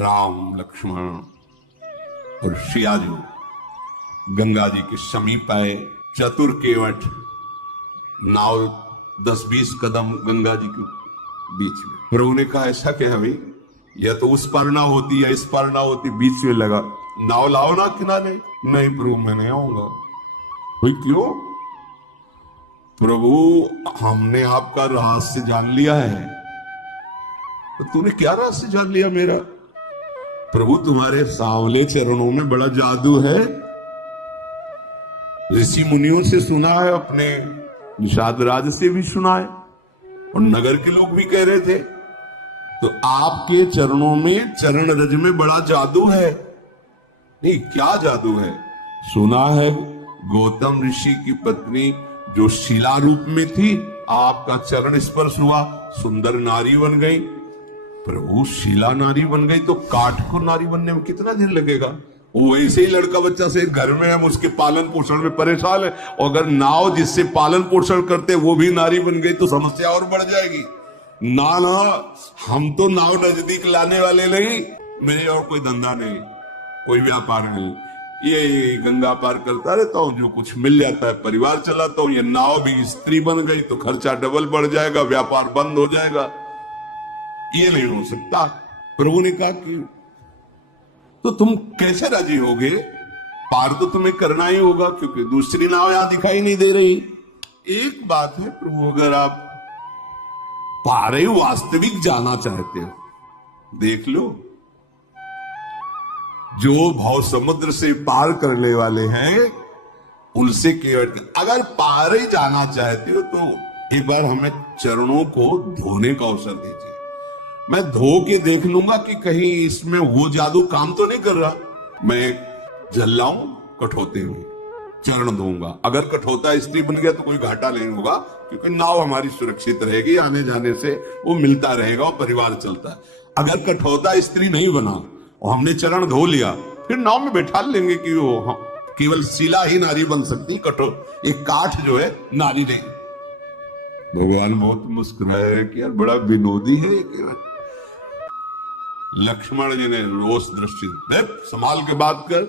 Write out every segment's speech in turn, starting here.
राम लक्ष्मण और सियाजू गंगा जी के समीप आए। चतुर केवट नाव 10-20 कदम गंगा जी के बीच में। प्रभु ने कहा ऐसा क्या है भाई, या तो उस पार ना होती या इस पार ना होती, बीच में लगा, नाव लाओ ना किनारे। नहीं प्रभु मैं नहीं आऊंगा। भाई क्यों? प्रभु हमने आपका रहस्य जान लिया है। तो तूने क्या रहस्य जान लिया मेरा? प्रभु तुम्हारे सांवले चरणों में बड़ा जादू है। ऋषि मुनियों से सुना है, अपने निषाद राज से भी सुना है, और नगर के लोग भी कह रहे थे। तो आपके चरणों में, चरण रज में बड़ा जादू है। नहीं क्या जादू है? सुना है गौतम ऋषि की पत्नी जो शिला रूप में थी, आपका चरण स्पर्श हुआ, सुंदर नारी बन गई। प्रभु शिला नारी बन गई तो काठ को नारी बनने में कितना दिन लगेगा? वो वैसे ही लड़का बच्चा से घर में हम उसके पालन पोषण में परेशान है, और अगर नाव जिससे पालन पोषण करते वो भी नारी बन गई तो समस्या और बढ़ जाएगी। ना ना, हम तो नाव नजदीक लाने वाले नहीं, मेरे और कोई धंधा नहीं, कोई व्यापार नहीं, ये गंगा पार करता रहता हूँ, जो कुछ मिल जाता है परिवार चलाता हूँ। ये नाव भी स्त्री बन गई तो खर्चा डबल बढ़ जाएगा, व्यापार बंद हो जाएगा, ये नहीं हो सकता। प्रभु ने कहा कि तो तुम कैसे राजी होगे? पार तो तुम्हें करना ही होगा, क्योंकि दूसरी नाव यहां दिखाई नहीं दे रही। एक बात है प्रभु, अगर आप पारे वास्तविक जाना चाहते हो, देख लो, जो भाव समुद्र से पार करने वाले हैं उनसे केवल, अगर पार ही जाना चाहते हो तो एक बार हमें चरणों को धोने का अवसर दीजिए। मैं धो के देख लूंगा कि कहीं इसमें वो जादू काम तो नहीं कर रहा। मैं जल लाऊं कठोते हुए, चरण धोऊंगा। अगर कठोता स्त्री बन गया तो कोई घाटा नहीं होगा, क्योंकि नाव हमारी सुरक्षित रहेगी, आने जाने से वो मिलता रहेगा और परिवार चलता है। अगर कठोता स्त्री नहीं बना और हमने चरण धो लिया, फिर नाव में बैठा लेंगे कि वो केवल शिला ही नारी बन सकती, कठोर एक काठ जो है नारी नहीं। भगवान बहुत मुस्कुराए कि यार बड़ा विनोदी है ये। लक्ष्मण जी ने रोष दृष्टि, संभाल के बात कर,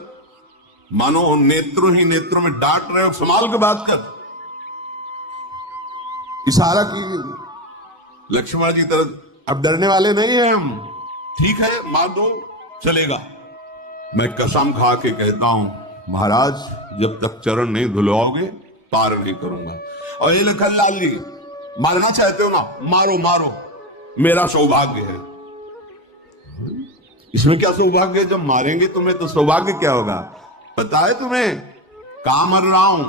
मानो नेत्रों ही नेत्रों में डांट रहे हो, संभाल के बात कर। इशारा की लक्ष्मण जी तरफ, अब डरने वाले नहीं है हम, ठीक है मार दो चलेगा। मैं कसम खा के कहता हूं महाराज, जब तक चरण नहीं धुलवाओगे पार नहीं करूंगा। और ये लखन लाल जी, मारना चाहते हो ना, मारो मारो, मेरा सौभाग्य है। इसमें क्या सौभाग्य? जब मारेंगे तुम्हें तो सौभाग्य क्या होगा पता है तुम्हें? कहां मर रहा हूं?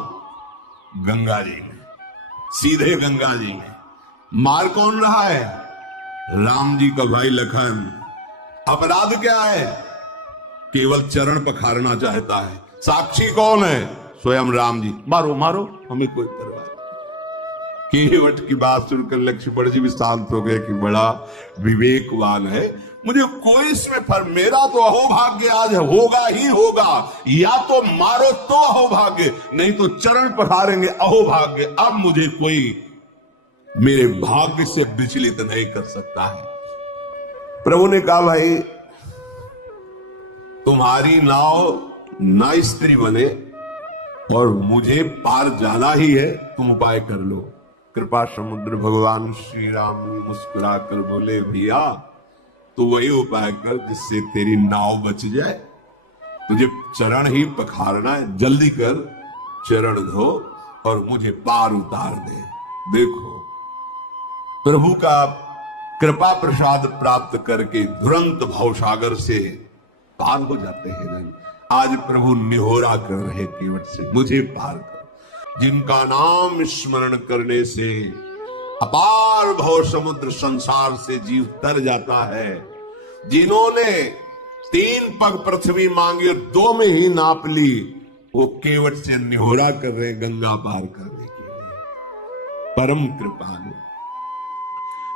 गंगा जी में, सीधे गंगा जी में। मार कौन रहा है? राम जी का भाई लखन। अपराध क्या है? केवल चरण पखारना चाहता है। साक्षी कौन है? स्वयं राम जी। मारो मारो, हमें कोई परवाह। केवट की बात सुनकर लक्ष्मण जी भी शांत हो गए कि बड़ा विवेकवान है, मुझे कोई इसमें फर्क, मेरा तो अहोभाग्य आज होगा ही होगा, या तो मारो तो अहोभाग्य, नहीं तो चरण पखारेंगे अहोभाग्य। अब मुझे कोई मेरे भाग्य से विचलित नहीं कर सकता है। प्रभु ने कहा भाई तुम्हारी नाव ना स्त्री बने और मुझे पार जाना ही है, तुम उपाय कर लो। कृपा समुद्र भगवान श्री राम मुस्कुरा कर बोले भैया तो वही उपाय कर जिससे तेरी नाव बच जाए। तुझे चरण ही पखारना है, जल्दी कर, चरण धो और मुझे पार उतार दे। देखो प्रभु का कृपा प्रसाद प्राप्त करके तुरंत भवसागर से पार हो जाते हैं। आज प्रभु निहोरा कर रहे केवट से, मुझे पार कर। जिनका नाम स्मरण करने से अपार भव समुद्र संसार से जीव तर जाता है, जिन्होंने 3 पग पृथ्वी मांगी और 2 में ही नाप ली, वो केवट से निहोरा कर रहे गंगा पार करने के लिए। परम कृपालु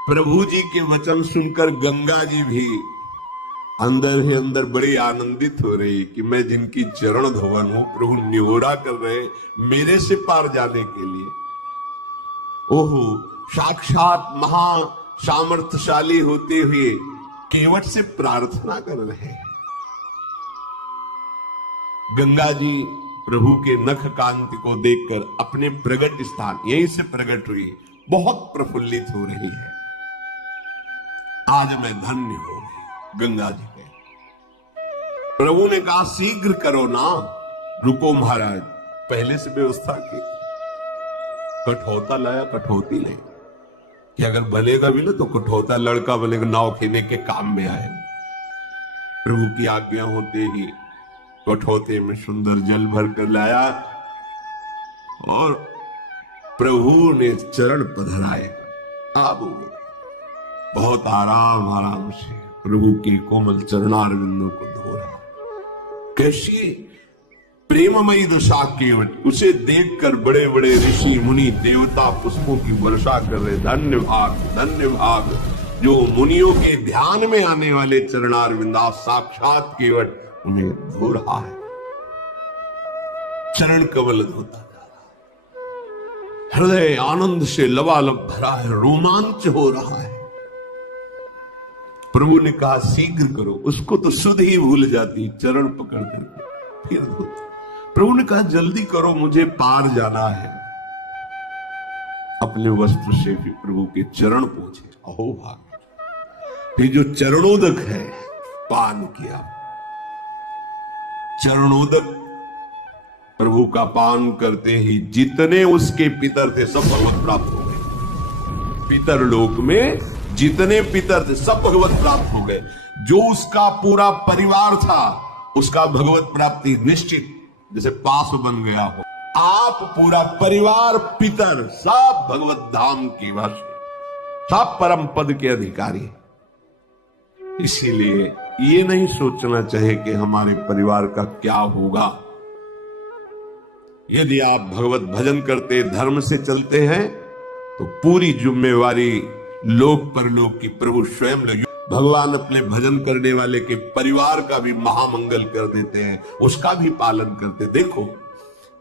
प्रभु जी के वचन सुनकर गंगा जी भी अंदर ही अंदर बड़ी आनंदित हो रही कि मैं जिनकी चरण धोवन हूं, प्रभु निहोरा कर रहे मेरे से पार जाने के लिए। ओहो, साक्षात महा सामर्थ्यशाली होते हुए केवट से प्रार्थना कर रहे हैं। गंगा जी प्रभु के नख कांति को देखकर अपने प्रगट स्थान यहीं से प्रकट हुई, बहुत प्रफुल्लित हो रही है। आज मैं धन्य हो गई गंगा जी के। प्रभु ने कहा शीघ्र करो ना, रुको महाराज, पहले से व्यवस्था की। कठौता लाया, कठौती ले कि अगर बनेगा भी ना तो कठौता लड़का बनेगा, नाव खेने के काम में आए। प्रभु की आज्ञा होते ही कठौते में सुंदर जल भर कर लाया और प्रभु ने चरण पधराए। अब बहुत आराम से प्रभु के कोमल चरणारविंदों को धो रहा। कैसी प्रेममयी दशा केवट, उसे देखकर बड़े बड़े ऋषि मुनि देवता पुष्पों की वर्षा कर रहे। धन्य भाग जो मुनियों के ध्यान में आने वाले चरणारविंदा साक्षात केवट उन्हें धो रहा है। चरण कमल धोता जा रहा, हृदय आनंद से लबालब भरा है, रोमांच हो रहा है। प्रभु ने कहा शीघ्र करो, उसको तो सुध ही भूल जाती, चरण पकड़ करके फिर धोती। प्रभु ने कहा जल्दी करो, मुझे पार जाना है। अपने वस्त्र से भी प्रभु के चरण पोंछे। अहो भाग, फिर जो चरणोदक है पान किया। चरणोदक प्रभु का पान करते ही जितने उसके पितर थे सब भगवत प्राप्त हो गए। पितर लोक में जितने पितर थे सब भगवत प्राप्त हो गए। जो उसका पूरा परिवार था उसका भगवत प्राप्ति निश्चित, जैसे पास बन गया हो। आप पूरा परिवार पितर सब भगवत धाम की वासी, सब परम पद के अधिकारी। इसीलिए ये नहीं सोचना चाहिए कि हमारे परिवार का क्या होगा। यदि आप भगवत भजन करते धर्म से चलते हैं तो पूरी जिम्मेवारी लोक परलोक की प्रभु स्वयं लगी। भगवान अपने भजन करने वाले के परिवार का भी महामंगल कर देते हैं, उसका भी पालन करते। देखो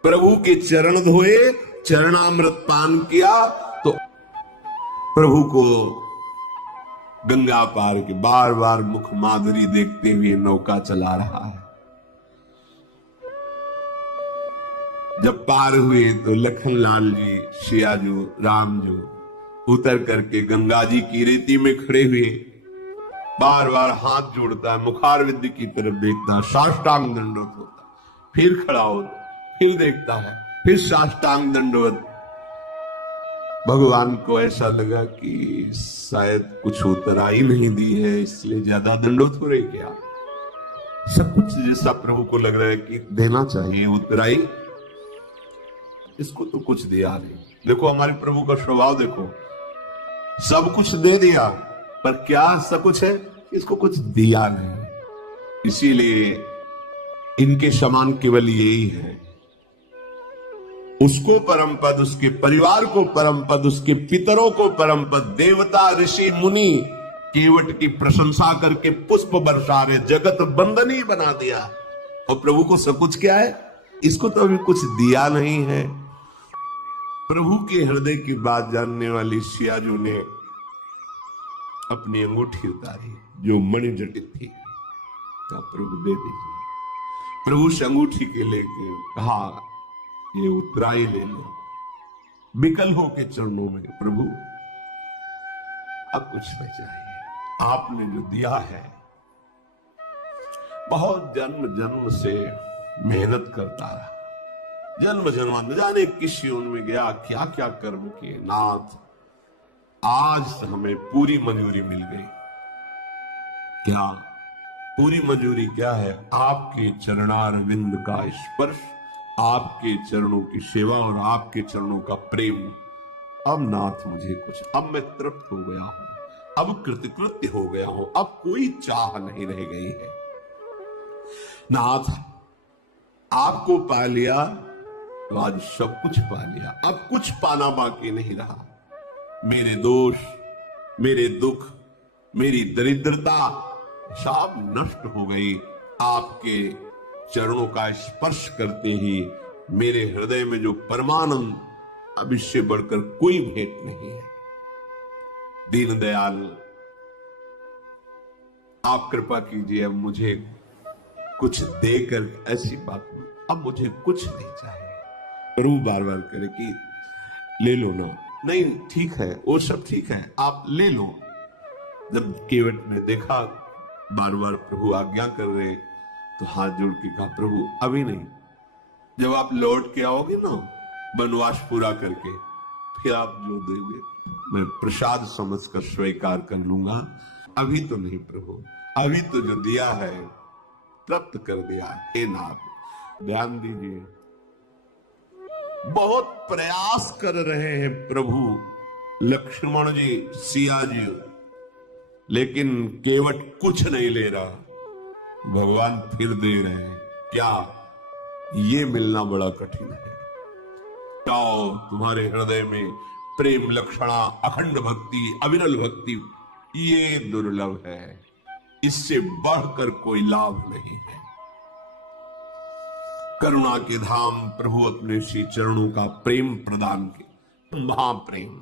प्रभु के चरण धोए, चरणामृत पान किया तो प्रभु को गंगा पार के बार बार मुख माधुरी देखते हुए नौका चला रहा है। जब पार हुए तो लखनलाल जी, सियाजू, रामजू उतर करके गंगा जी की रेती में खड़े हुए बार बार हाथ जोड़ता है, मुखारविंद की तरफ देखता है, साष्टांग दंडवत होता, फिर खड़ा होता, फिर देखता है, फिर साष्टांग दंडवत। भगवान को ऐसा लगा कि शायद कुछ उतराई नहीं दी है, इसलिए ज्यादा दंडवत हो रही क्या। सब कुछ जैसा प्रभु को लग रहा है कि देना चाहिए उतराई, इसको तो कुछ दिया नहीं। देखो हमारे प्रभु का स्वभाव देखो, सब कुछ दे दिया पर क्या सब कुछ है, इसको कुछ दिया नहीं। इसीलिए इनके समान केवल यही है। उसको परम पद, उसके परिवार को परम पद, उसके पितरों को परम पद, देवता ऋषि मुनि केवट की प्रशंसा करके पुष्प बरसा रहे, जगत बंदनी बना दिया। और प्रभु को सब कुछ क्या है, इसको तो अभी कुछ दिया नहीं है। प्रभु के हृदय की बात जानने वाली सियाजू ने अपनी अंगूठी उतारी जो मणि जटित थी, कहा प्रभु दे दीजिए। प्रभु से अंगूठी के लेके कहा ये उतराई ले लो। बिकल हो के चरणों में, प्रभु अब कुछ नहीं चाहिए, आपने जो दिया है। बहुत जन्म जन्म से मेहनत करता रहा, जन्म जन्म न जाने किस योनि में गया, क्या क्या कर्म किए। नाथ आज हमें पूरी मंजूरी मिल गई। क्या पूरी मंजूरी क्या है? आपके चरणारविंद का स्पर्श, आपके चरणों की सेवा और आपके चरणों का प्रेम। अब नाथ मुझे कुछ, अब मैं तृप्त हो गया हूं, अब कृतकृत्य हो गया हूं, अब कोई चाह नहीं रह गई है। नाथ आपको पा लिया तो आज सब कुछ पा लिया, अब कुछ पाना बाकी नहीं रहा। मेरे दोष, मेरे दुख, मेरी दरिद्रता सब नष्ट हो गई। आपके चरणों का स्पर्श करते ही मेरे हृदय में जो परमानंद, अब इससे बढ़कर कोई भेंट नहीं है। दीनदयाल आप कृपा कीजिए, अब मुझे कुछ देकर ऐसी बात, अब मुझे कुछ नहीं चाहिए। प्रभु बार बार करे कि ले लो ना, नहीं ठीक है, वो सब ठीक है, आप ले लो। जब केवट ने देखा बार बार प्रभु आज्ञा कर रहे, तो हाथ जोड़ के कहा, प्रभु अभी नहीं, जब आप लौट के आओगे ना वनवास पूरा करके, फिर आप जो दोगे मैं प्रसाद समझकर स्वीकार कर लूंगा। अभी तो नहीं प्रभु, अभी तो जो दिया है प्राप्त कर दिया है। हे नाथ ध्यान दीजिए, बहुत प्रयास कर रहे हैं प्रभु लक्ष्मण जी, सिया जी, लेकिन केवट कुछ नहीं ले रहा। भगवान फिर दे रहे हैं। क्या ये मिलना बड़ा कठिन है। जाओ, तुम्हारे हृदय में प्रेम लक्षणा, अखंड भक्ति, अविरल भक्ति, ये दुर्लभ है, इससे बढ़कर कोई लाभ नहीं है। करुणा के धाम प्रभु अपने श्री चरणों का प्रेम प्रदान के, महाप्रेम।